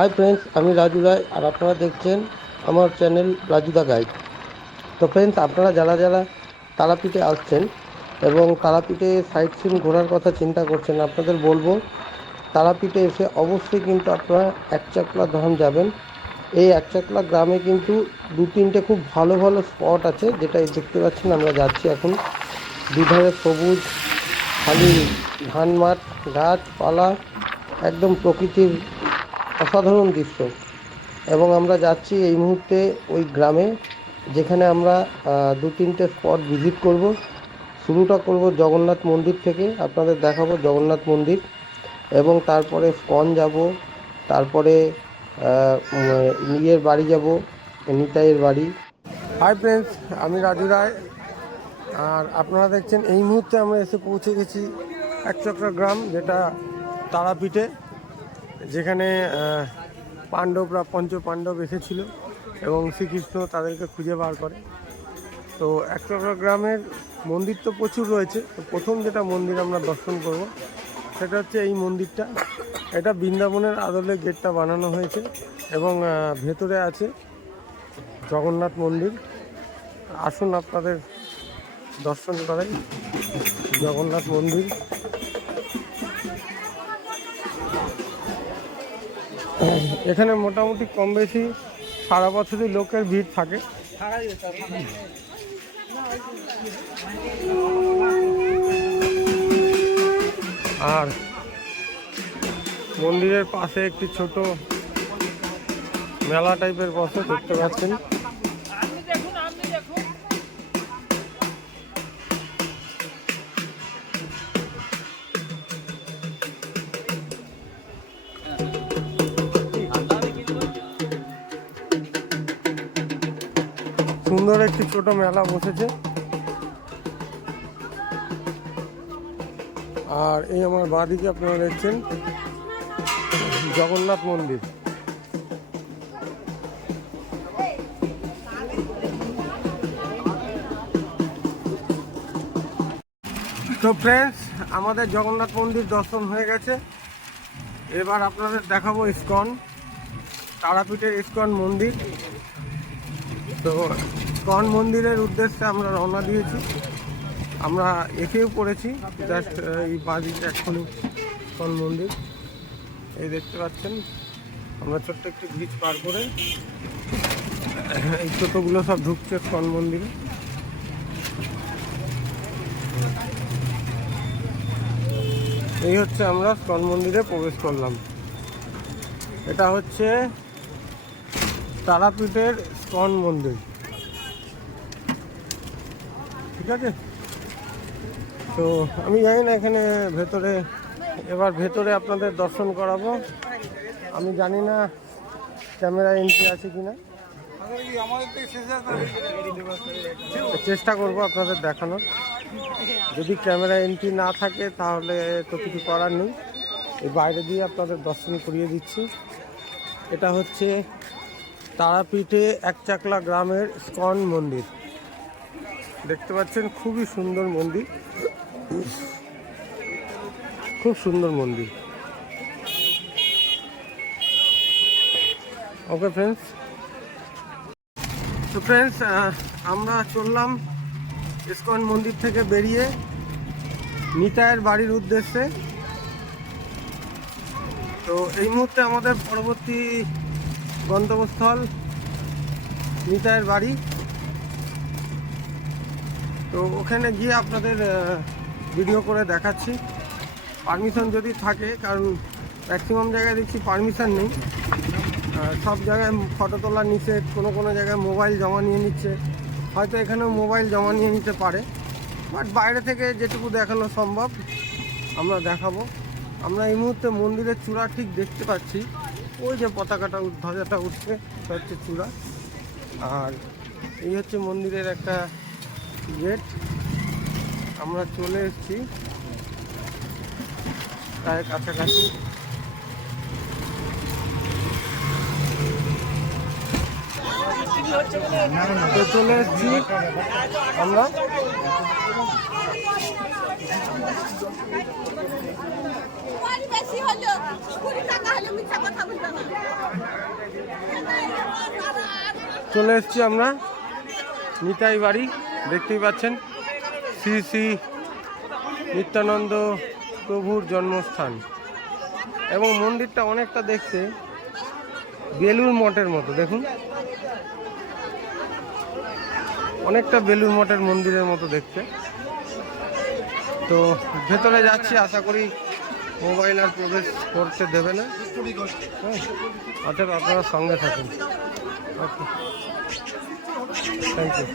Hi friends, আমি রাজু রায় আর আপনারা দেখছেন আমার চ্যানেল রাজু দা গাইড। তো ফ্রেন্ডস, আপনারা যারা যারা তারাপীঠে আসছেন এবং তারাপীঠে সাইট সিন ঘোরার কথা চিন্তা করছেন, আপনাদের বলবো তারাপীঠে এসে অবশ্যই কিন্তু আপনারা একচাকলা ধাম যাবেন। এই একচাকলা গ্রামে কিন্তু দু তিনটে খুব ভালো ভালো স্পট আছে, যেটা এই দেখতে পাচ্ছেন আমরা যাচ্ছি এখন। দুধারে সবুজ খালি ধান মাঠ, গাছপালা, একদম প্রকৃতির অসাধারণ দৃশ্য। এবং আমরা যাচ্ছি এই মুহূর্তে ওই গ্রামে, যেখানে আমরা দু তিনটে স্পট ভিজিট করব। শুরুটা করব জগন্নাথ মন্দির থেকে, আপনাদের দেখাবো জগন্নাথ মন্দির, এবং তারপরে স্কন যাব, তারপরে নিজের বাড়ি যাব, নিতাইয়ের বাড়ি। হাই ফ্রেন্ডস, আমি রাজু রায় আর আপনারা দেখছেন এই মুহূর্তে আমরা এসে পৌঁছে গেছি একচক্রা গ্রাম, যেটা তারাপীঠে, যেখানে পাণ্ডবরা পঞ্চপাণ্ডব এসেছিল এবং শ্রীকৃষ্ণ তাদেরকে খুঁজে বার করে। তো একচক্রা গ্রামের মন্দির তো প্রচুর রয়েছে। তো প্রথম যেটা মন্দির আমরা দর্শন করব সেটা হচ্ছে এই মন্দিরটা। এটা বৃন্দাবনের আদলে গেটটা বানানো হয়েছে এবং ভেতরে আছে জগন্নাথ মন্দির। আসুন আপনাদের দর্শন করাই জগন্নাথ মন্দির। এখানে মোটামুটি কম বেশি সারা বছরই লোকের ভিড় থাকে। আর মন্দিরের পাশে একটি ছোট মেলা টাইপের বসে, দেখতে পাচ্ছেন। সুন্দর একটি ছোট মেলা বসেছে। আর এই আমার বাঁদিকে আপনারা দেখছেন জগন্নাথ মন্দির। তো ফ্রেন্ডস, আমাদের জগন্নাথ মন্দির দর্শন হয়ে গেছে। এবার আপনাদের দেখাবো ইস্কন, তারাপীঠের ইস্কন মন্দির। তো ইস্কন মন্দিরের উদ্দেশ্যে আমরা রওনা দিয়েছি। আমরা এসেও পড়েছি, জাস্ট এই বাঁদিকে এক্ষুনি ইস্কন মন্দির। এই দেখতে পাচ্ছেন, আমরা ছোট্ট একটি ব্রিজ পার করে এই ছোটোগুলো সব ঢুকছে ইস্কন মন্দিরে। এই হচ্ছে আমরা ইস্কন মন্দিরে প্রবেশ করলাম। এটা হচ্ছে তারাপীঠের ইস্কন মন্দির, ঠিক আছে। তো আমি জানি না এখানে ভেতরে, এবার ভেতরে আপনাদের দর্শন করাবো। আমি জানি না ক্যামেরা এন্ট্রি আছে কিনা, চেষ্টা করব আপনাদের দেখানোর। যদি ক্যামেরা এন্ট্রি না থাকে তাহলে তো কিছু করার নেই, এই বাইরে দিয়ে আপনাদের দর্শন করিয়ে দিচ্ছি। এটা হচ্ছে তারাপীঠে একচাকলা গ্রামের ইস্কন মন্দির, দেখতে পাচ্ছেন। খুবই সুন্দর মন্দির, খুব সুন্দর মন্দির। ওকে ফ্রেন্ডস, তো ফ্রেন্ডস আমরা চললাম ইস্কন মন্দির থেকে বেরিয়ে নিতাইয়ের বাড়ির উদ্দেশ্যে। তো এই মুহূর্তে আমাদের পরবর্তী গন্তব্যস্থল নিতাইয়ের বাড়ি। তো ওখানে গিয়ে আপনাদের ভিডিও করে দেখাচ্ছি, পারমিশন যদি থাকে, কারণ ম্যাক্সিমাম জায়গায় দেখছি পারমিশন নেই। সব জায়গায় ফটো তোলার নিষেধ, কোনো কোনো জায়গায় মোবাইল জমা নিয়ে নিচ্ছে। হয়তো এখানেও মোবাইল জমা নিয়ে নিতে পারে, বাট বাইরে থেকে যেটুকু দেখানো সম্ভব আমরা দেখাবো। আমরা এই মুহূর্তে মন্দিরের চূড়া ঠিক দেখতে পাচ্ছি, ওই যে পতাকাটা ধ্বজাটা উঠছে, সেটা হচ্ছে চূড়া। আর এই হচ্ছে মন্দিরের একটা গেট। আমরা চলে এসেছি প্রায় কাছাকাছি। তো চলে এসেছি আমরা। চলে এসেছি আমরা নিতাই বাড়ি, দেখতেই পাচ্ছেন শ্রী শ্রী নিত্যানন্দ প্রভুর জন্মস্থান। এবং মন্দিরটা অনেকটা দেখতে বেলুড় মঠের মতো, দেখুন অনেকটা বেলুড় মঠের মন্দিরের মতো দেখতে। তো ভেতরে যাচ্ছি, আশা করি মোবাইল আর প্রবেশ করতে দেবে না। হ্যাঁ, অতএব আপনারা সঙ্গে থাকুন। ওকে, থ্যাংক ইউ।